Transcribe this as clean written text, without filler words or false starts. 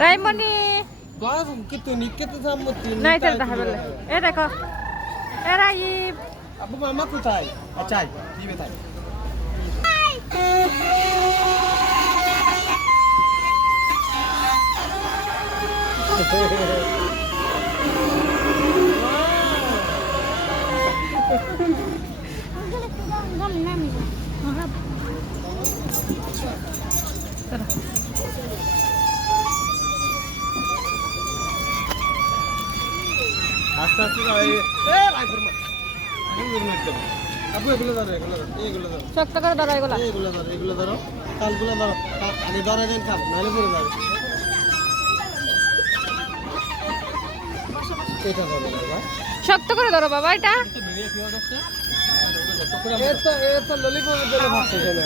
রাইমনি বাস কিতু নিকেতে সামতি নাই তেল দেখা বলে এ দেখো এ রাইব আব্বু মামা কোথায় আচ্ছা দিবে তাই আস্তে আস্তে এ ভাই ফরমা একদম আপু এগুলো ধরো শক্ত করে ধরো এগুলো ধরো কালগুলো ধরো আগে ধরে দেন কাল নাহলে পড়ে যাবে এটা ধরো বাবা শক্ত করে ধরো বাবা এটা এ তো ললিপপের জন্য ভাবতে চলে